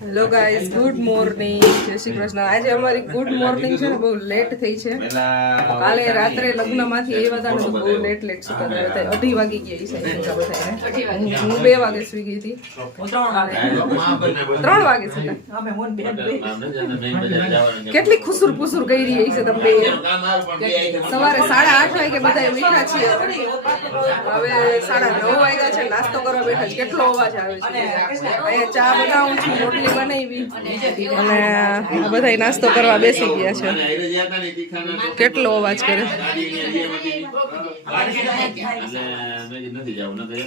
Hello guys good morning જય શ્રી કૃષ્ણ. આજે અમારી ગુડ મોર્નિંગ છે ને બહુ લેટ થઈ છે. કાલે રાત્રે લગ્નમાંથી આવ્યા હતા ને બહુ લેટ લેટ સુતા હતા અઢી વાગી ગઈ છે હું? બે વાગે સુઈ ગઈ હતી. ત્રણ વાગે. સુતા કેટલી ખુસુર પુસુર કરી રહી છે તમને સવારે સાડા આઠ વાગે બધા મીઠા છીએ. હવે સાડા નવ વાગ્યા છે નાસ્તો કરવા બેઠા છે. કેટલો અવાજ આવે છે? ચા બનાવું છું રોટલી બનાવી અને આ બધા નાસ્તો કરવા બેસી ગયા છે કેટલો અવાજ કરે નથી જવું નથી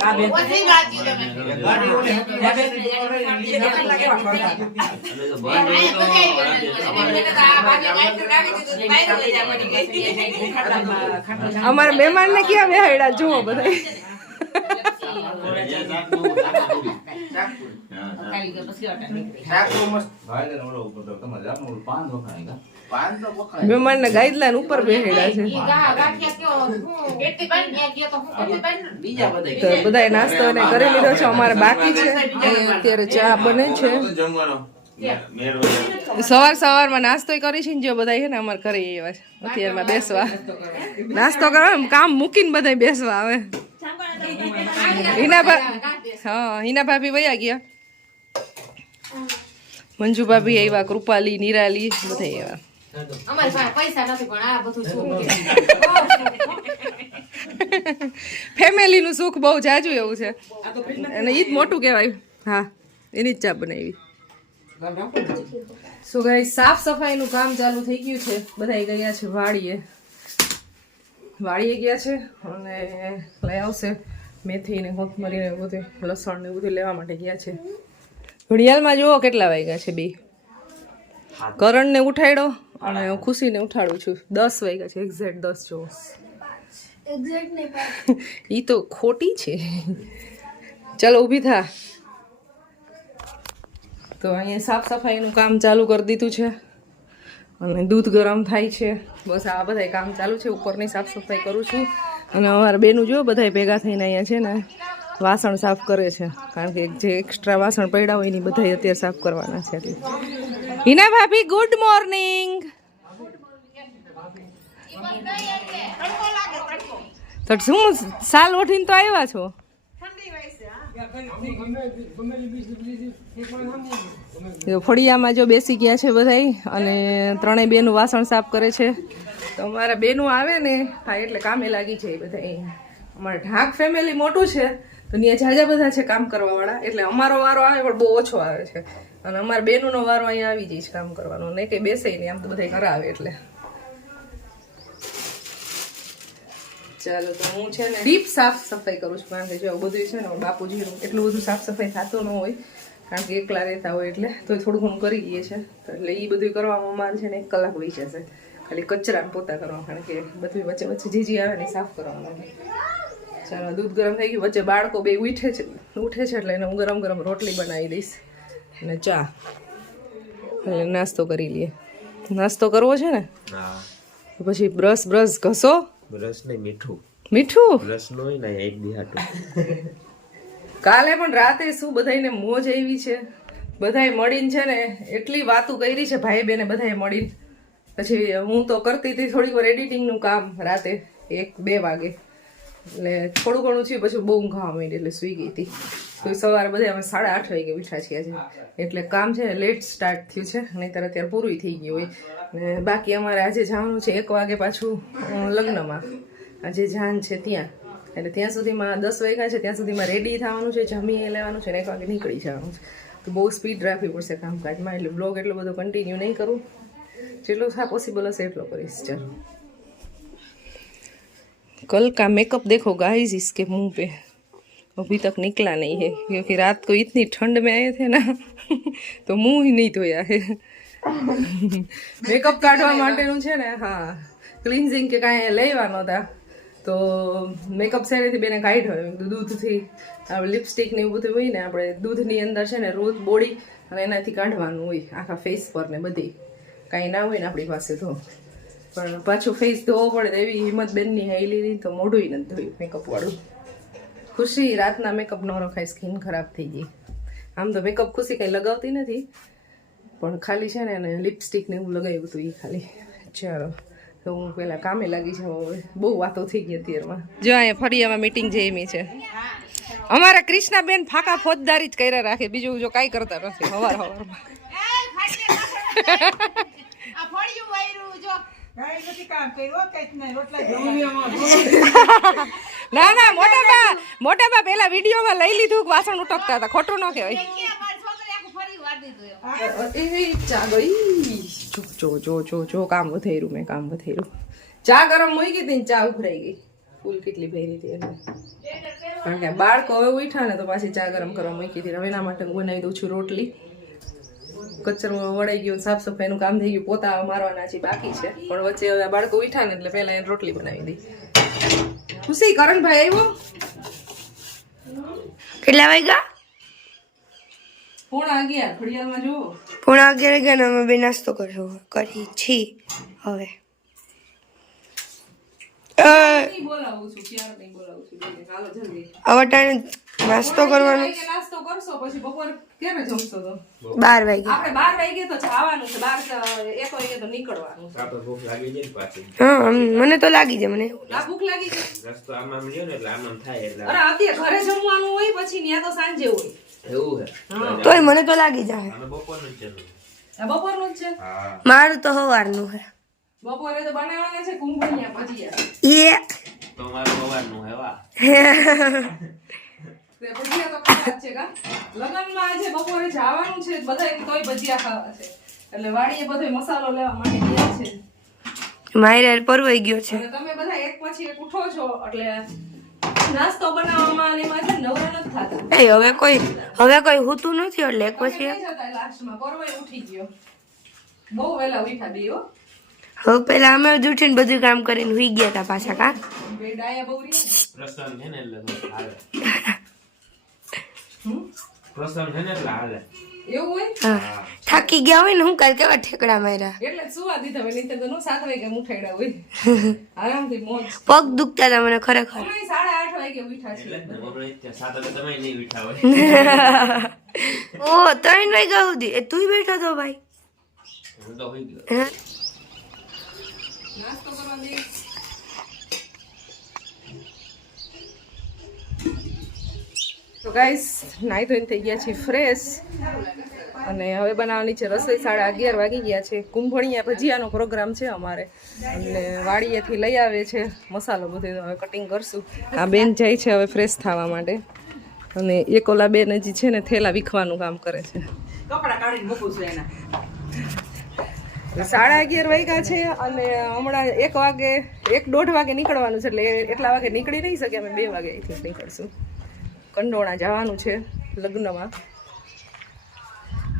અમારા મહેમાન ને ક્યાં બેહાડ્યા જુઓ બધા મહેમાન ને ગાઈડલાઈન ઉપર બેહાડ્યા છે. તો બધા નાસ્તો ને કરી લીધો છે અમારે બાકી છે. અત્યારે ચા બને છે. સવાર સવારમાં નાસ્તો કરી છે ને જો બધા છે ને અમારે કરી એવા છે. અત્યારમાં બેસવા. નાસ્તો કરવા. એમ કામ મૂકીને બધા બેસવા આવે. હિના ભા હા હિના ભાભી વયા ગયા. મંજુ ભાભી આવ્યા કૃપાલી નિરાલી બધા આવ્યા. પૈસા નથી પણ આ બધું શું ફેમિલી નું સુખ બહુ જાજુ એવું છે. અને ઈ જ મોટું કહેવાય. હા એની જ ચા બનાવી. સો ગાઈ સાફ સફાઈનું કામ ચાલુ થઈ ગયું છે. બધા ગયા છે વાડીએ. વાડીએ ગયા છે અને લઈ આવશે. મેથી ને કોથમરી ને એવું બધું લસણ ને એવું બધું લેવા માટે ગયા છે. ઘડિયાળમાં જુઓ કેટલા વાગ્યા છે બે. કરણને ઉઠાડ્યો અને હું. ખુશીને ઉઠાડું છું. દસ વાગ્યા છે એક્ઝેક્ટ દસ જોવો એ તો ખોટી છે. ચાલો ઊભી થા. તો અહીંયા સાફ સફાઈનું કામ ચાલુ કરી દીધું છે. અને દૂધ ગરમ થાય છે. બસ આ બધા કામ ચાલુ છે. ઉપરની સાફ સફાઈ કરું છું. અને અમારા બેનું જો બધા ભેગા થઈને અહીંયા છે ને, વાસણ સાફ કરે છે. કારણ કે જે એક્સ્ટ્રા વાસણ પડ્યા હોય એની બધા અત્યારે સાફ કરવાના છે હિના ભાભી ગુડ મોર્નિંગ તો શું સાલ ઓઠીને તો આવ્યા છો? ફળિયામાં જો બેસી ગયા છે બધાય અને ત્રણેય બેનું વાસણ સાફ કરે છે. તો અમારા બેનું આવે ને હા એટલે કામે લાગી જાય બધા અમારા ઢાંક ફેમિલી મોટું છે, તો ત્યાં જાજા બધા છે કામ કરવાવાળા. એટલે અમારો વારો આવે પણ બહુ ઓછો આવે છે. અને અમારા બેનોનો વારો અહીંયા આવી જાય છે કામ કરવાનો. નહીં કંઈ બેસે નહીં, આમ તો બધા કરાવે એટલે. ચાલો, તો હું છે ને ડીપ સાફ સફાઈ કરું છું. કારણ કે જો બધું છે ને બાપુજીનું એટલું બધું સાફ સફાઈ થતું ન હોય. કારણ કે એકલા રહેતા હોય એટલે, તો થોડું ઘણું કરી દઈએ છે. એટલે એ બધું કરવામાં અમારે છે ને એક કલાક વહી જશે. ખાલી કચરા પોતા કરવા કારણ કે બધું વચ્ચે વચ્ચે જે જે આવે ને સાફ કરવાનું ચાલો દૂધ ગરમ થઈ ગયું. વચ્ચે બાળકો બે ઉઠે છે ઉઠે છે એટલે એને હું ગરમ ગરમ રોટલી બનાવી દઈશ અને ચા. એટલે નાસ્તો કરી લઈએ. નાસ્તો કરવો છે ને? પછી બ્રશ બ્રશ ઘસો. બ્રશ નહીં મીઠું. મીઠું? બ્રશ નો ને એક દી હાટું કાલે પણ રાતે શું બધાને મોજ આવી છે? બધાય મળીને છે ને એટલી વાતું કરી છે ભાઈ બેને બધાએ મળીને. પછી હું તો કરતી હતી થોડીક વાર એડિટિંગનું કામ રાતે એક બે વાગે. એટલે થોડું ઘણું થયું, પછી બહુ ઊંઘ આવવા એટલે સુઈ ગઈ હતી. તો સવારે બધા અમે સાડા આઠ વાગે ઉઠ્યા છીએ આજે. એટલે કામ છે લેટ સ્ટાર્ટ થયું છે, નહીંતર અત્યારે પૂરું થઈ ગયું હોય. ને બાકી અમારે આજે જવાનું છે એક વાગે પાછું લગ્નમાં. આજે જાન છે ત્યાં. એટલે ત્યાં સુધીમાં દસ વાગ્યા છે, ત્યાં સુધીમાં રેડી થવાનું છે, જમી લેવાનું છે ને એક વાગે નીકળી જવાનું છે. તો બહુ સ્પીડ રાખવી પડશે કામકાજમાં, એટલે બ્લોગ એટલો બધો કન્ટિન્યુ નહીં કરું. જેટલો હા પોસિબલ હશે એટલો કરીશ ચાલો कल का मेकअप देखो गाइस इसके मुंह पे अभी तक निकला नहीं है क्योंकि रात को इतनी ठंड में आए थे ना तो मुंह ही નહીં ધોયા હે મેકઅપ કાઢવા માટેનું છે ને હા ક્લિન્ઝિંગ કે કાંઈ લેવા નહોતા તો મેકઅપ સેરેથી બેને કાઢ્યો એમ કીધું દૂધથી આપણે લિપસ્ટિક ને એવું બધું હોય ને આપણે દૂધની અંદર છે ને રોજ બોડી અને એનાથી કાઢવાનું હોય આખા ફેસ પર ને બધી કાંઈ ના હોય ને આપણી પાસે તો. પણ પાછું ફેસ ધોવો પડે એવી હિંમત બેનની હાઈ લીધી તો મોઢું નથી ધોયું મેકઅપ વાળું. ખુશી, રાતના મેકઅપ ન રખાય સ્કિન ખરાબ થઈ ગઈ. આમ તો મેકઅપ ખુશી કંઈ લગાવતી નથી, પણ ખાલી છે ને એને લિપસ્ટિક એવું લગાવ્યું હતું એ ખાલી. ચાલો, તો હું પેલા કામે લાગી છું હવે. બહુ વાતો થઈ ગઈ અત્યારમાં. જો અહીંયા ફરી આમાં મિટિંગ જેમી છે. અમારા કૃષ્ણાબેન ફાકા ફોજદારી જ કર્યા રાખે, બીજું જો કાંઈ કરતા નથી, હવાર હવારમાં. ના ના મોટા બા મોટા બા પેલા વિડીયોમાં લઈ લીધું વાસણ ઉટકતા હતા. ખોટું ન કહેવાય. જો જો જો જો જો કામ વધેરું મેં કામ વધેરું. ચા ગરમ મૂકી હતી ને ચા ઉભરાઈ ગઈ. ફૂલ કેટલી ભરી હતી એટલે કારણ કે બાળકો હવે ઉઠા ને તો પાછી ચા ગરમ કરવા મૂકી હતી હવે એના માટે હું બનાવી દઉં છું રોટલી. કચરો વળાઈ ગયો સાફ સફાઈનું કામ થઈ ગયું પોતા મારવાના છે બાકી છે. પણ વચ્ચે હવે બાળકો ઉઠા ને એટલે પહેલા એને રોટલી બનાવી દી ખુશી કરણભાઈ આવ્યો? કેટલા વાગ્યા? પોણા અગિયાર ઘડિયાળમાં જુઓ. પોણા અગિયાર વાગ્યા ને અમે બે નાસ્તો કરશો કરી છી હવે. ટાઈમે નાસ્તો કરવાનો. કરશો પછી બપોર કેમે જમશો તો? બાર વાગે આપણે 12 વાગે તો જવાનું છે બાર તો એક વાગે તો નીકળવાનું છે. તો ભૂખ લાગી જાય ને પાછી? હા મને તો લાગી જાય મને. આ ભૂખ લાગી જાય રસ્તો આમ આમ લ્યો ને એટલે આમ આમ થાય એટલે. અરે અત્યારે ઘરે જમવાનું હોય પછી ત્યાં તો સાંજે હોય. એવું તોય મને તો લાગી જાય બપોરનું જ જમવું બપોરનું જ છે? મારું તો સવારનું છે. બપોરે તો બનાવવાના છે કુંભણિયા ભજીયા. એ તો મારું સવારનું હે વાહ. તે ભજીયા તો ખાવા છે કા? લગનમાં આજે બપોરે જવાનું છે બધાય તોય ભજીયા ખાવા છે. એટલે વાડીએ બધો મસાલો લેવા માટે ગયા છે. મારે પરવાઈ ગયો છે. તમે બધા એક પછી એક ઉઠો છો એટલે નાસ્તો બનાવવામાં અને એમાં છે નવરા નથી થતા. એ હવે કોઈ હવે કોઈ હોતું નથી એટલે એક પછી લાસ્ટમાં પરવાઈ ઉઠી ગયો. બહુ વહેલા ઉઠા બે હો. હવે પેલા અમે જ ઉઠીને બધું કામ કરીને હુઈ ગયા હતા પાછા કા? પ્રસંગ છે ને એટલે હાલે હમ? પ્રસંગ છે ને એટલે હાલે. એવું હોય? હા. થાકી ગયા હોય ને હું કાલ કેવા ઠેકડા માર્યા? એટલે સુવા દીધા હોય નહીં તો નો સાત વાગે ઉઠાડ્યા હોય. આરામથી મોજ. પગ દુખતા હતા મને ખરેખર. અમે સાડા આઠ વાગે એટલે સાત વાગે તમે નહીં હોય. ઓ ત્રણ વાગ્યા સુધી. એ તું બેઠો તો ભાઈ. હું તો હોઈ ગયો. નાસ્તો કરવા દે. તો ગાઈસ નાહી ધોઈને થઈ ગયા છે ફ્રેશ અને હવે બનાવવાની છે રસોઈ સાડા અગિયાર વાગી ગયા છે. કુંભણિયા ભજીયાનો પ્રોગ્રામ છે અમારે. એટલે વાડીએથી લઈ આવે છે મસાલો બધો. હવે કટિંગ કરશું. આ બેન જાય છે હવે ફ્રેશ થવા માટે. અને એક ઓલા બેન હજી છે ને થેલા વીખવાનું કામ કરે છે. સાડા અગિયાર વાગ્યા છે અને હમણાં એક વાગે એક દોઢ વાગે નીકળવાનું છે એટલે એટલા વાગે નીકળી નહીં શકે અમે બે વાગે અહીંથી નીકળશું. કંડોણા જવાનું છે લગ્નમાં.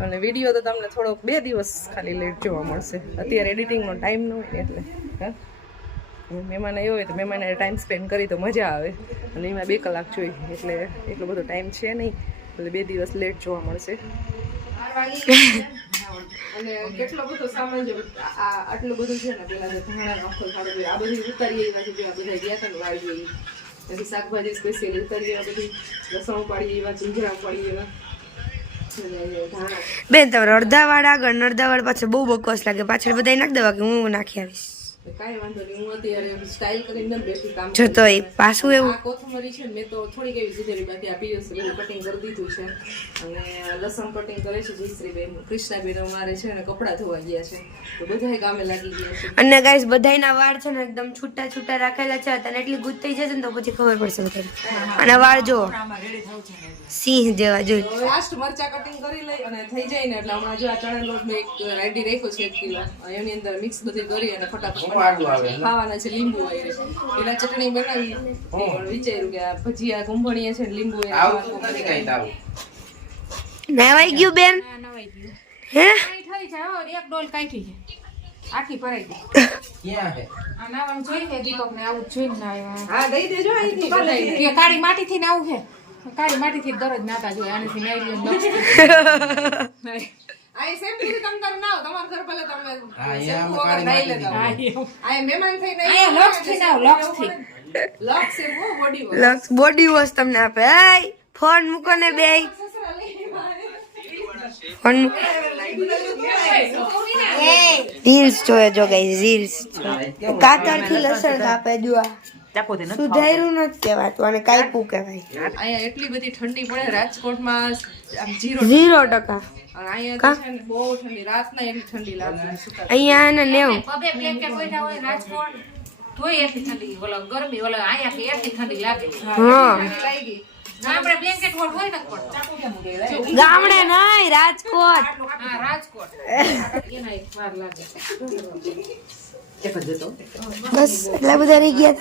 અને વીડિયો તો તમને થોડોક બે દિવસ ખાલી લેટ જોવા મળશે. અત્યારે એડિટિંગનો ટાઈમ ન હોય એટલે, હા. મહેમાન આવ્યો હોય તો મહેમાને ટાઈમ સ્પેન્ડ કરી તો મજા આવે. અને એમાં બે કલાક જોઈએ એટલે એટલો બધો ટાઈમ છે નહીં. એટલે બે દિવસ લેટ જોવા મળશે. અને કેટલો બધો સામાન છે આટલું બધું છે ને, પેલા ધાણા આખો આ બધી ઉતારી એવા છે જે બધા ગયા હતા વાળી પછી શાકભાજી સ્પેશિયલ ઉતારી એવા બધી લસણ ઉપાડી એવા ચીંજરા ઉપાડી એવા બેન, તમારે અડધા વાળ આગળ અડધા વાળ પાછળ બહુ બકવાસ લાગે. પાછળ બધા નાખ દેવા કે હું નાખી આવીશ. કાંઈ વાંધો નહીં. હું અત્યારે સ્ટાઇલ કરીને બેઠી કામ જો તો એ પાછું એવું કોથમરી છે મેં તો થોડીક એવી સીધેલી બાકી આ એટલે કટિંગ કરી દીધું છે. અને લસણ કટિંગ કરે છે જયશ્રીબેન. કૃષ્ણાબેન અમારે છે ને કપડાં ધોવા ગયા છે. તો બધાય કામે લાગી ગયા છે. અને ગાઈસ બધાયના વાળ છે ને એકદમ છૂટા છૂટા રાખેલા છે. અને એટલી ગુજ થઈ જશે ને તો પછી ખબર પડશે બધાને. અને વાળ જો સિંહ જેવા જોઈ લાસ્ટ મરચા કટિંગ કરી લઈ અને થઈ જાય ને એટલે હમણાં જો આ ચણા લોટ મેં એક રેડી રાખ્યો છે એક કિલો. એની અંદર મિક્સ બધી કરી અને ફટાફટ ખાવાના છે લીંબુ એટલે પેલા ચટણી બનાવી. વિચાર્યું કે આ ભજીયા કુંભણીયા છે લીંબુ એ ગયું બેન? હે? થઈ છે હો, એક ડોલ કાઢી છે. આખી ભરાઈ ગઈ. આ નાવાનું જોઈ છે દીપક ને આવું જોઈને ના આવ્યા. હા દઈ દેજો અહીંથી કે કાળી માટી થી આવું છે કાળી માટી થી દરરોજ નાતા જોઈએ આનાથી નાઈ લ્યો થી તમ તાર તમારા ઘર તમે શેમ્પૂ વગર નાઈ લેતા લક્ષથી લક્ષથી Lux body wash Lux body wash તમને આપે. એય ફોન મૂકો ને બે. ફોન રીલ્સ જોયે જો ગઈ રીલ્સ કાતરથી લસણ કાપે જો. સુધાર્યું નથી કહેવાતું અને કાપ્યું કહેવાય. અહીંયા એટલી બધી ઠંડી પડે રાજકોટમાં ઝીરો ટકા અને અહીંયા તો છે ને બહુ ઠંડી રાતના એટલી ઠંડી લાગતી સુતા અહીંયા ને નેવું પગે બ્લેન્કેટ બેઠા હોય રાજકોટ તોય એટલી ઠંડી ઓલા ગરમી ઓલા અહીંયા કે એટલી ઠંડી લાગે હા લાગી આપણે બ્લેન્કેટ હોટ હોય ને પડતો ગામડે નહીં રાજકોટ હા રાજકોટ એના એક વાર લાગે બસ એટલા બધા રહી ગયા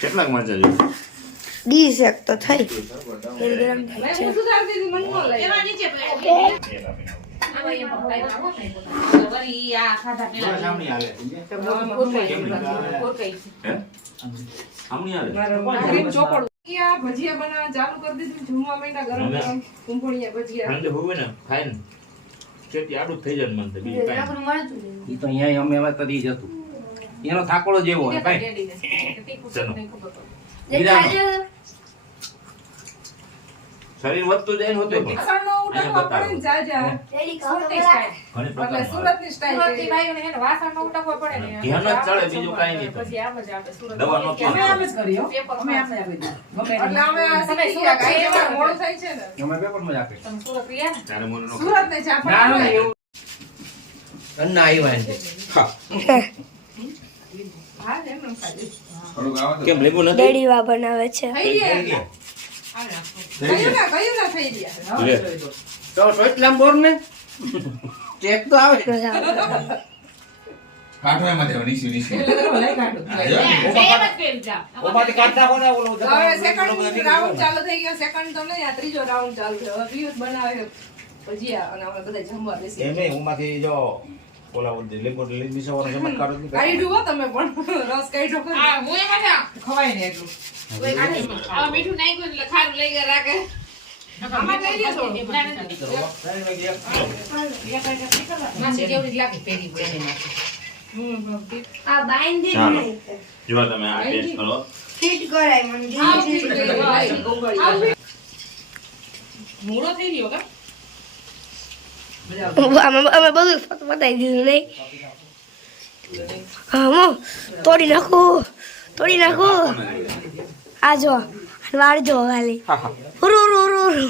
કેટલાક મરચા જોઈએ ડીશ એક તો થઈ. તેલ ગરમ થાય છે. મને ન લાગી. વળી આ ખાધા પેલા સામણી હાલે હે? સામણી હાલે ગ્રીન ચોપડું. ભજીયા ભજીયા બનાવવા ચાલુ કરી દીધું જમવા માંડ્યા ગરમ ગરમ કુંભળિયા ભજીયા. સાંજે હોવે ને ખાય ને. ચેટી આડું થઈ જાય મન તો બીજું કાંઈ એ તો અહીંયા અમે એમાં તરી ઈ જ હતું. એનો થાકોડો જેવો હોય ભાઈ. પડે. શરીર વધતું જાય ને હોતું પણ. ચડે, બીજું કાંઈ નહીં. પછી આમ જ આપે સુરત. દવા નો અમે આમ જ કરીએ હો. પેપર એટલે અમે આ તમે સુરત ગયા. કાંઈ ગયા મોડું થાય છે ને. અમે પેપરમાં જ આપે કેમ લીંબુ નથી? ડેડીવા બનાવે છે. તો બોર ને? ચેક તો આવે. કાઢો એમાં દેવા નીચે નીચે. ઓલો સેકન્ડ. રાઉન્ડ ચાલુ થઈ ગયો સેકન્ડ તો નહીં આ ત્રીજો રાઉન્ડ ચાલુ થયો. હવે બનાવ્યો પછી અને અમે બધા જમવા બેસી એમે માંથી જો ઓલા લીંબુ લીંબુ સવારે ચમત્કાર જ નહીં કરે. કાઢ્યું હો તમે પણ રસ કાઢ્યો. હા, હું એમાં છે. આ મીઠું નાખ્યું એટલે ખારું લઈ ગયા રાખે. આમાં કઈ દે થોડું. ના, ના, ના. માસી કેવડી લાગે પેરી પેરી હમ. આ બાંધી ચાલો. જો તમે આ ટેસ્ટ કરો ફિટ કરાય મને આવું થઈ કરાય. મૂળો થઈ ગયો કા અમે બધું બતાવી દીધું નહીં હા તોડી નાખું તોડી નાખો આ જો વાળ જો ખાલી હુરુ હુરુ હુરુ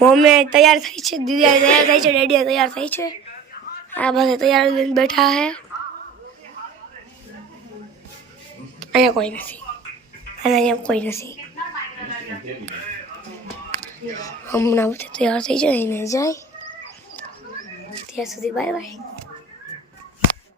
મમ્મી તૈયાર થઈ છે દીદી તૈયાર થઈ છે ડેડી તૈયાર થઈ છે આ બધા તૈયાર લઈને બેઠા હે અહીંયા કોઈ નથી અને અહીંયા કોઈ નથી હમણાં તૈયાર થઈ જાય ને જાય. ત્યાં સુધી બાય બાય